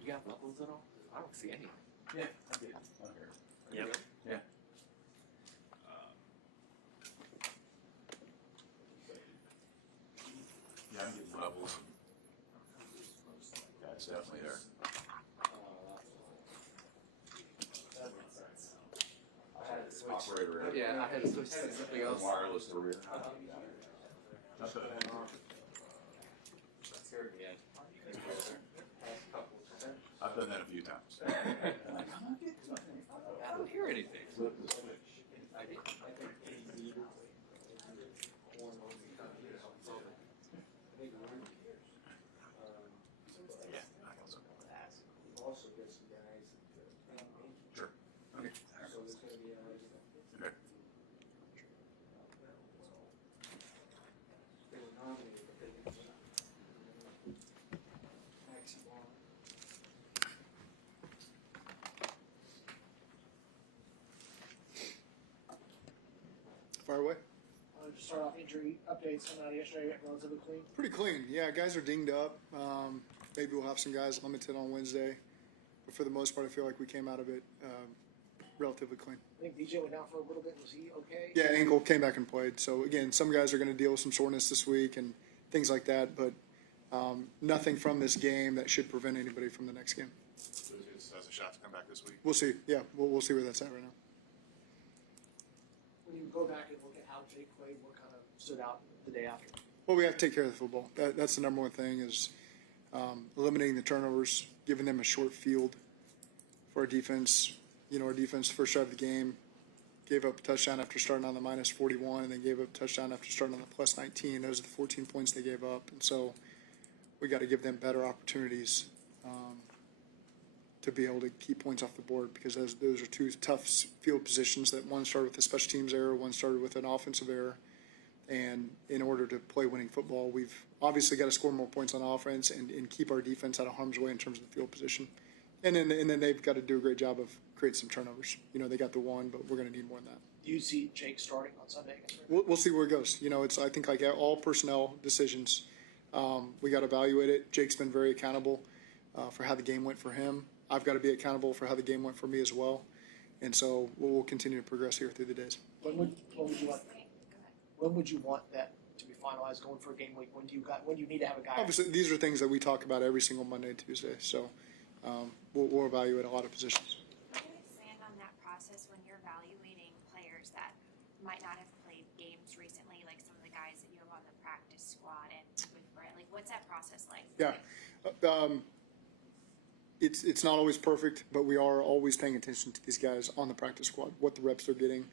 You got levels at all? I don't see any. Yeah, I did. Yep. Yeah. Yeah, I'm getting levels. Yeah, it's definitely there. Operator. Yeah, I had to switch to something else. Wireless to rear. That's here again. I've done that a few times. I don't hear anything. Yeah, I also know that. Sure. Okay. Okay. Fire away. To start off, injury updates coming out yesterday, relatively clean. Pretty clean. Yeah, guys are dinged up. Maybe we'll have some guys limited on Wednesday. But for the most part, I feel like we came out of it relatively clean. I think DJ went down for a little bit. Was he okay? Yeah, ankle came back and played. So, again, some guys are going to deal with some soreness this week and things like that. But nothing from this game that should prevent anybody from the next game. So it has a shot to come back this week? We'll see. Yeah, we'll see where that's at right now. When you go back and look at how Jake played, what kind of stood out the day after? Well, we have to take care of the football. That's the number one thing is eliminating the turnovers, giving them a short field for our defense. You know, our defense, first drive of the game, gave up a touchdown after starting on the minus 41, and then gave up a touchdown after starting on the plus 19. Those are the 14 points they gave up. And so we got to give them better opportunities to be able to keep points off the board because those are two tough field positions that one started with a special teams error, one started with an offensive error. And in order to play winning football, we've obviously got to score more points on offense and keep our defense out of harm's way in terms of the field position. And then they've got to do a great job of creating some turnovers. You know, they got the one, but we're going to need more than that. Do you see Jake starting on Sunday? We'll see where it goes. You know, I think like all personnel decisions, we got to evaluate it. Jake's been very accountable for how the game went for him. I've got to be accountable for how the game went for me as well. And so we'll continue to progress here through the days. When would you want that to be finalized going for a game week? When do you need to have a guy? Obviously, these are things that we talk about every single Monday and Tuesday. So we'll evaluate a lot of positions. Can you expand on that process when you're evaluating players that might not have played games recently, like some of the guys that you have on the practice squad and with Brett? Like, what's that process like? Yeah. It's not always perfect, but we are always paying attention to these guys on the practice squad, what the reps they're getting.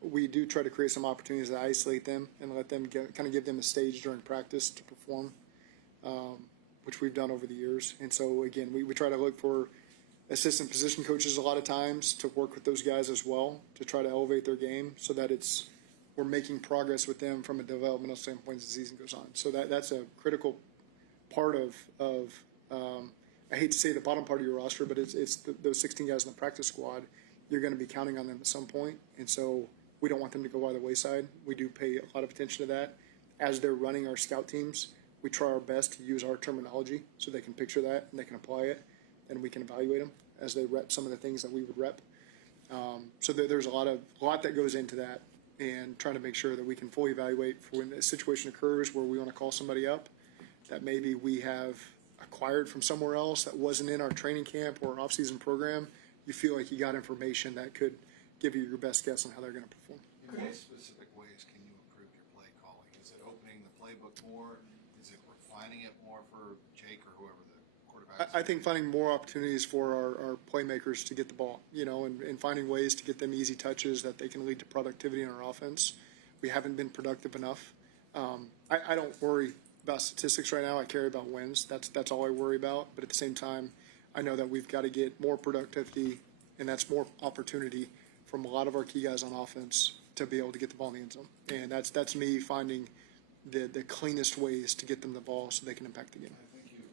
We do try to create some opportunities to isolate them and let them kind of give them a stage during practice to perform, which we've done over the years. And so, again, we try to look for assistant position coaches a lot of times to work with those guys as well to try to elevate their game so that we're making progress with them from a developmental standpoint as the season goes on. So that's a critical part of I hate to say the bottom part of your roster, but it's those 16 guys in the practice squad. You're going to be counting on them at some point, and so we don't want them to go by the wayside. We do pay a lot of attention to that. As they're running our scout teams, we try our best to use our terminology so they can picture that and they can apply it, and we can evaluate them as they rep some of the things that we would rep. So there's a lot that goes into that, and trying to make sure that we can fully evaluate for when a situation occurs where we want to call somebody up that maybe we have acquired from somewhere else that wasn't in our training camp or off-season program. You feel like you got information that could give you your best guess on how they're going to perform. In what specific ways can you improve your play calling? Is it opening the playbook more? Is it refining it more for Jake or whoever the quarterback is? I think finding more opportunities for our playmakers to get the ball, you know, and finding ways to get them easy touches that they can lead to productivity in our offense. We haven't been productive enough. I don't worry about statistics right now. I care about wins. That's all I worry about. But at the same time, I know that we've got to get more productivity, and that's more opportunity from a lot of our key guys on offense to be able to get the ball in the end zone. And that's me finding the cleanest ways to get them the ball so they can impact the game. I think you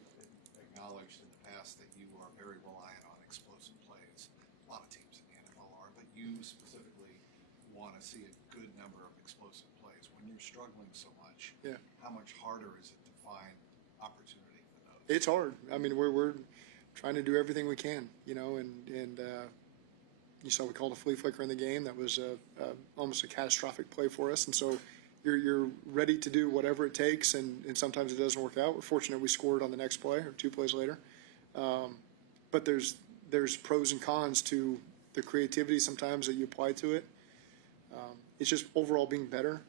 acknowledged in the past that you are very reliant on explosive plays. A lot of teams in the NFL are, but you specifically want to see a good number of explosive plays. When you're struggling so much, Yeah. how much harder is it to find opportunity for those? It's hard. I mean, we're trying to do everything we can, and you saw we called a flea flicker in the game. That was almost a catastrophic play for us, and so you're ready to do whatever it takes, and sometimes it doesn't work out. We're fortunate we scored on the next play or 2 plays later, but there's pros and cons to the creativity sometimes that you apply to it. It's just overall being better.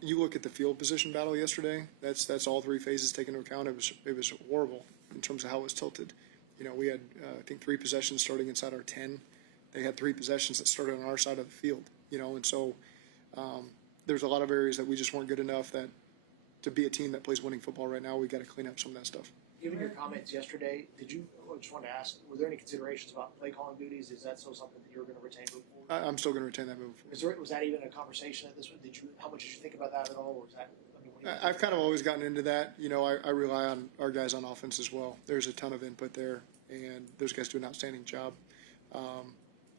You look at the field position battle yesterday. That's all 3 phases taken into account. It was horrible in terms of how it was tilted. We had I think 3 possessions starting inside our 10. They had 3 possessions that started on our side of the field. And so there's a lot of areas that we just weren't good enough that to be a team that plays winning football right now, we got to clean up some of that stuff. Given your comments yesterday, I just wanted to ask, were there any considerations about play calling duties? Is that still something that you're going to retain moving forward? I'm still going to retain that moving forward. Was that even a conversation at this one? How much did you think about that at all? Or was that, I've kind of always gotten into that. I rely on our guys on offense as well. There's a ton of input there, and those guys do an outstanding job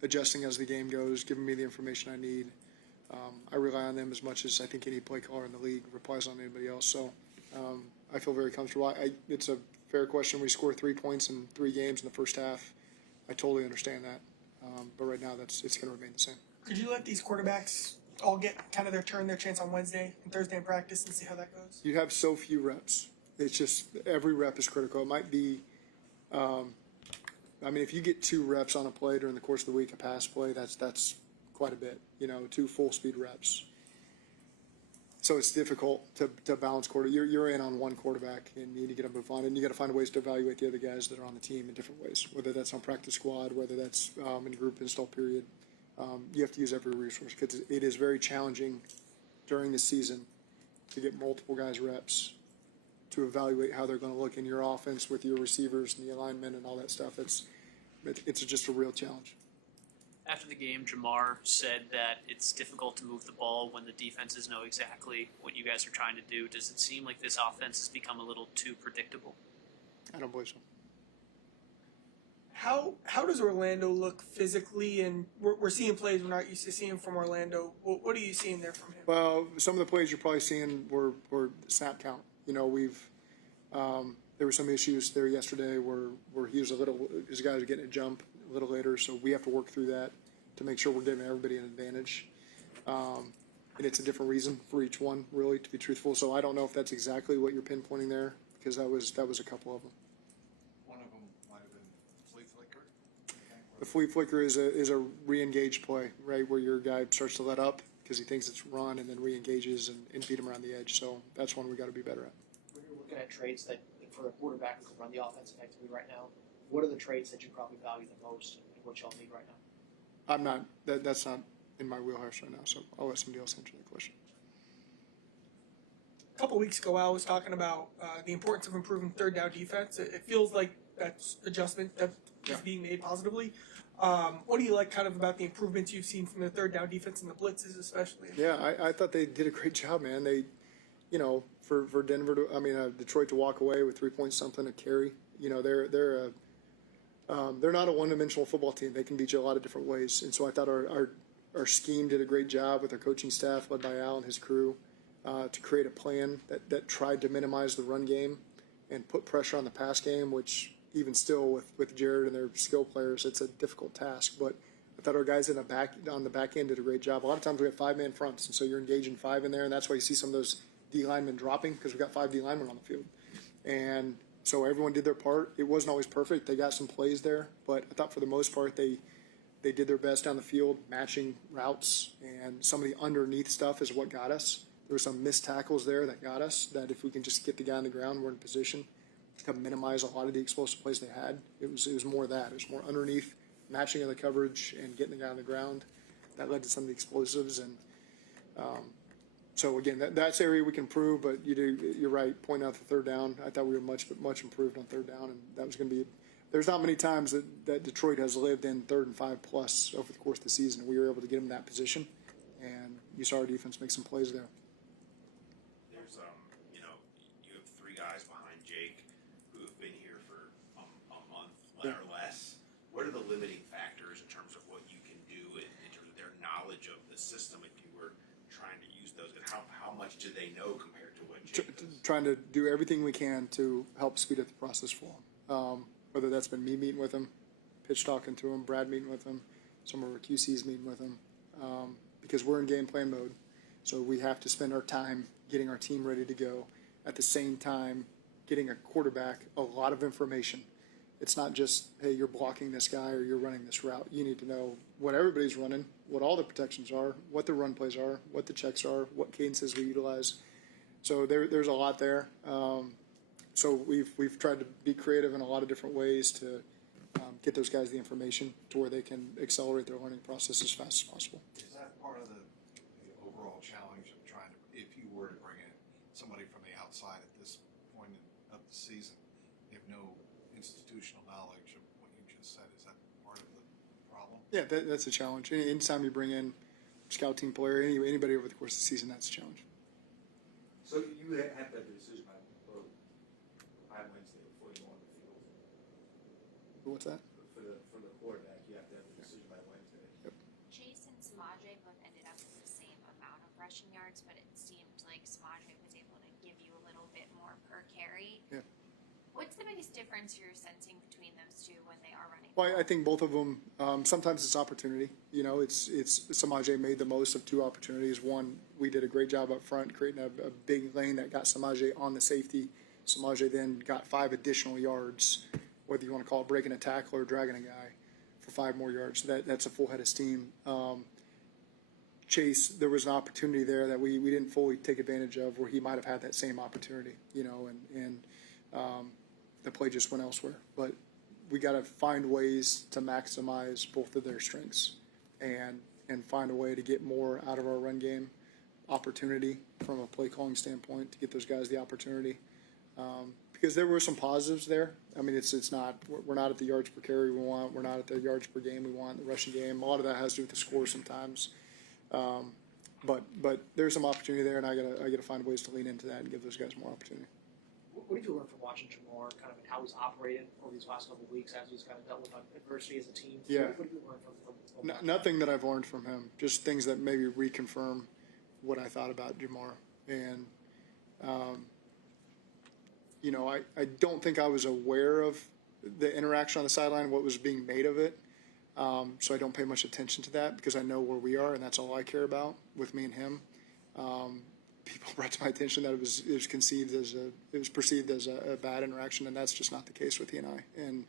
adjusting as the game goes, giving me the information I need. I rely on them as much as I think any play caller in the league relies on anybody else. So I feel very comfortable. It's a fair question. We scored 3 points in 3 games in the first half. I totally understand that. But right now, it's going to remain the same. Could you let these quarterbacks all get kind of their chance on Wednesday and Thursday in practice and see how that goes? You have so few reps. It's just every rep is critical. It might be, if you get 2 reps on a play during the course of the week, a pass play, that's quite a bit. 2 full speed reps. So it's difficult to balance quarter. You're in on one quarterback, and you need to get to move on, and you got to find ways to evaluate the other guys that are on the team in different ways. Whether that's on practice squad, whether that's in group install period, you have to use every resource because it is very challenging during the season to get multiple guys reps to evaluate how they're going to look in your offense with your receivers and the alignment and all that stuff. It's just a real challenge. After the game, Jamar said that it's difficult to move the ball when the defenses know exactly what you guys are trying to do. Does it seem like this offense has become a little too predictable? I don't believe so. How does Orlando look physically? And we're seeing plays we're not used to seeing from Orlando. What are you seeing there from him? Well, some of the plays you're probably seeing were snap count. There were some issues there yesterday where his guys are getting a jump a little later, so we have to work through that to make sure we're giving everybody an advantage. And it's a different reason for each one, really, to be truthful. So I don't know if that's exactly what you're pinpointing there, because that was a couple of them. One of them might have been flea flicker. The flea flicker is a re-engaged play, right, where your guy starts to let up because he thinks it's run and then re-engages and beat him around the edge. So that's one we got to be better at. when you're looking at traits that for the quarterback who can run the offense effectively right now, what are the traits that you probably value the most and what y'all need right now? I'm not. That's not in my wheelhouse right now. So I'll let somebody else answer that question. A couple weeks ago, I was talking about the importance of improving third down defense. It feels like that's adjustment that is being made positively. What do you like kind of about the improvements you've seen from the third down defense and the blitzes especially? Yeah, I thought they did a great job, man. They, for Denver to, Detroit to walk away with 3 points something a carry. They're not a one-dimensional football team. They can beat you a lot of different ways. And so I thought our scheme did a great job with our coaching staff led by Al and his crew to create a plan that tried to minimize the run game and put pressure on the pass game, which even still with Jared and their skill players, it's a difficult task. But I thought our guys on the back end did a great job. A lot of times we have 5-man fronts, and so you're engaging 5 in there, and that's why you see some of those D linemen dropping because we got 5 D linemen on the field. And so everyone did their part. It wasn't always perfect. They got some plays there, but I thought for the most part they did their best down the field, matching routes, and some of the underneath stuff is what got us. There were some missed tackles there that got us, that if we can just get the guy on the ground, we're in position to minimize a lot of the explosive plays they had. It was more that. It was more underneath, matching of the coverage and getting the guy on the ground. That led to some of the explosives. And so, again, that's area we can improve, but you're right, pointing out the third down. I thought we were much improved on third down, and that was going to be – there's not many times that Detroit has lived in 3rd and 5+ over the course of the season. We were able to get them in that position, and you saw our defense make some plays there. There's, you have 3 guys behind Jake who have been here for a month or less. What are the limiting factors in terms of what you can do in terms of their knowledge of the system if you were trying to use those? And how much do they know compared to what Jake does? Trying to do everything we can to help speed up the process for them. whether that's been me meeting with him, pitch talking to him, Brad meeting with him, some of our QCs meeting with him, because we're in game plan mode. So we have to spend our time getting our team ready to go. At the same time, getting a quarterback a lot of information. It's not just, hey, you're blocking this guy or you're running this route. You need to know what everybody's running, what all the protections are, what the run plays are, what the checks are, what cadences we utilize. So there's a lot there. So we've tried to be creative in a lot of different ways to get those guys the information to where they can accelerate their learning process as fast as possible. Is that part of the overall challenge of trying to, if you were to bring in somebody from the outside at this point of the season, you have no institutional knowledge of what you just said, is that part of the problem? Yeah, that's a challenge. Anytime you bring in a scout team player, anybody over the course of the season, that's a challenge. So you have to have the decision by Wednesday before you go on the field. What's that? For the quarterback, you have to have the decision by Wednesday. Chase and Samaje both ended up with the same amount of rushing yards, but it seemed like Samaje was able to give you a little bit more per carry. Yeah. What's the biggest difference you're sensing between those two when they are running? Well, I think both of them. Sometimes it's opportunity. You know, it's Samaje made the most of two opportunities. One, we did a great job up front creating a big lane that got Samaje on the safety. Samaje then got 5 additional yards, whether you want to call it breaking a tackle or dragging a guy for 5 more yards. That's a full head of steam. Chase, there was an opportunity there that we didn't fully take advantage of, where he might have had that same opportunity. You know, and the play just went elsewhere. But we got to find ways to maximize both of their strengths and find a way to get more out of our run game opportunity from a play calling standpoint to get those guys the opportunity. Because there were some positives there. I mean, it's not, we're not at the yards per carry we want. We're not at the yards per game we want, the rushing game. A lot of that has to do with the score sometimes. But there's some opportunity there, and I gotta find ways to lean into that and give those guys more opportunity. What did you learn from watching Jamar, kind of, and how he's operated over these last couple of weeks as he's kind of dealt with adversity as a team? Yeah. What did you learn from Nothing that I've learned from him, just things that maybe reconfirm what I thought about Jamar. And, you know, I don't think I was aware of the interaction on the sideline, what was being made of it. So I don't pay much attention to that because I know where we are, and that's all I care about with me and him. People brought to my attention that it was perceived as a bad interaction, and that's just not the case with he and I. And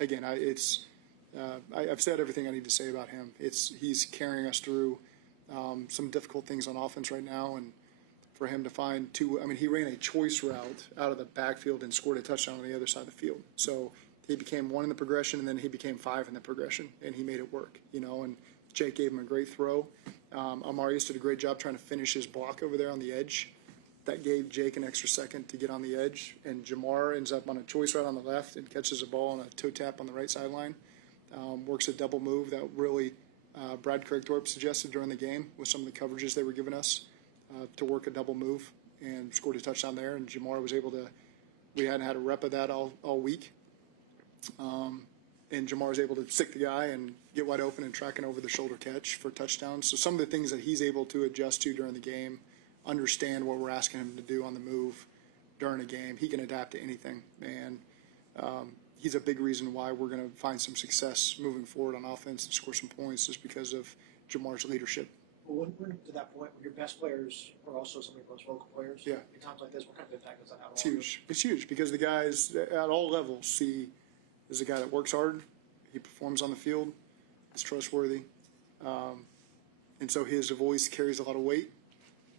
again, I've said everything I need to say about him. He's carrying us through some difficult things on offense right now, and for him to find two. I mean, he ran a choice route out of the backfield and scored a touchdown on the other side of the field. So he became 1 in the progression, and then he became 5 in the progression, and he made it work. You know, and Jake gave him a great throw. Amarius did a great job trying to finish his block over there on the edge. That gave Jake an extra second to get on the edge, and Jamar ends up on a choice route on the left and catches a ball on a toe tap on the right sideline. Works a double move that really Brad Craigthorpe suggested during the game with some of the coverages they were giving us to work a double move, and scored a touchdown there. And Jamar was able to. We hadn't had a rep of that all week. And Jamar was able to stick the guy and get wide open and track an over-the-shoulder catch for touchdowns. So some of the things that he's able to adjust to during the game, understand what we're asking him to do on the move during a game, he can adapt to anything. And he's a big reason why we're going to find some success moving forward on offense and score some points, just because of Jamar's leadership. Well, when to that point, when your best players are also some of your most vocal players, Yeah. in times like this, what kind of impact does that have? It's huge. It's huge because the guys at all levels see as a guy that works hard, he performs on the field, is trustworthy, and so his voice carries a lot of weight.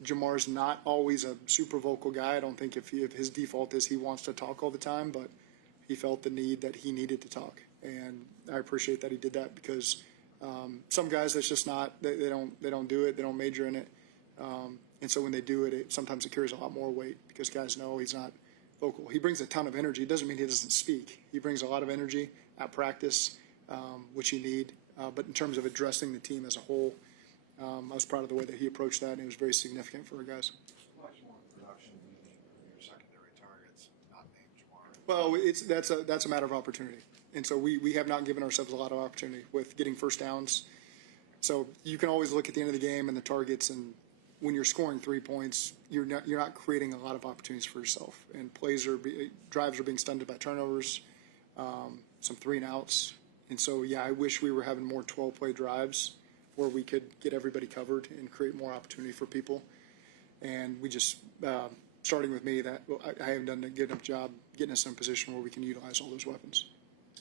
Jamar's not always a super vocal guy. I don't think if his default is he wants to talk all the time, but he felt the need that he needed to talk, and I appreciate that he did that because some guys that's just not they don't do it, they don't major in it, and so when they do it, sometimes it carries a lot more weight because guys know he's not vocal. He brings a ton of energy. It doesn't mean he doesn't speak. He brings a lot of energy at practice, which you need. But in terms of addressing the team as a whole, I was proud of the way that he approached that, and it was very significant for our guys. Much more production leading your secondary targets, not named Jamar. Well, that's a matter of opportunity, and so we have not given ourselves a lot of opportunity with getting first downs. So you can always look at the end of the game and the targets and when you're scoring 3 points, you're not creating a lot of opportunities for yourself, and drives are being stunted by turnovers, some 3-and-outs, and so I wish we were having more 12-play drives where we could get everybody covered and create more opportunity for people, and we just starting with me that I haven't done a good enough job getting us in a position where we can utilize all those weapons.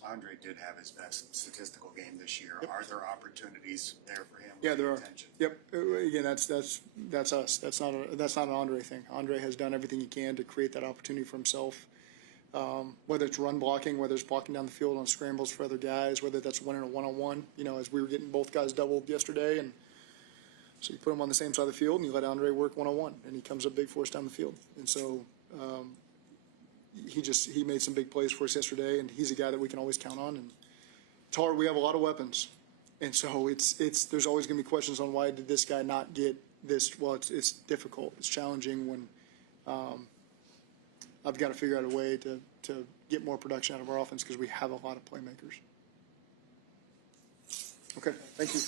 Andre did have his best statistical game this year. Yep. Are there opportunities there for him? Yeah, there are. Attention? Yep. Again, that's us. That's not an Andre thing. Andre has done everything he can to create that opportunity for himself. Whether it's run blocking, whether it's blocking down the field on scrambles for other guys, whether that's winning a one-on-one. As we were getting both guys doubled yesterday, and so you put them on the same side of the field and you let Andre work one-on-one, and he comes up big for us down the field. And so he made some big plays for us yesterday, and he's a guy that we can always count on. And it's hard. We have a lot of weapons. And so there's always going to be questions on why did this guy not get this. Well, it's difficult. It's challenging when I've got to figure out a way to get more production out of our offense because we have a lot of playmakers. Okay, thank you.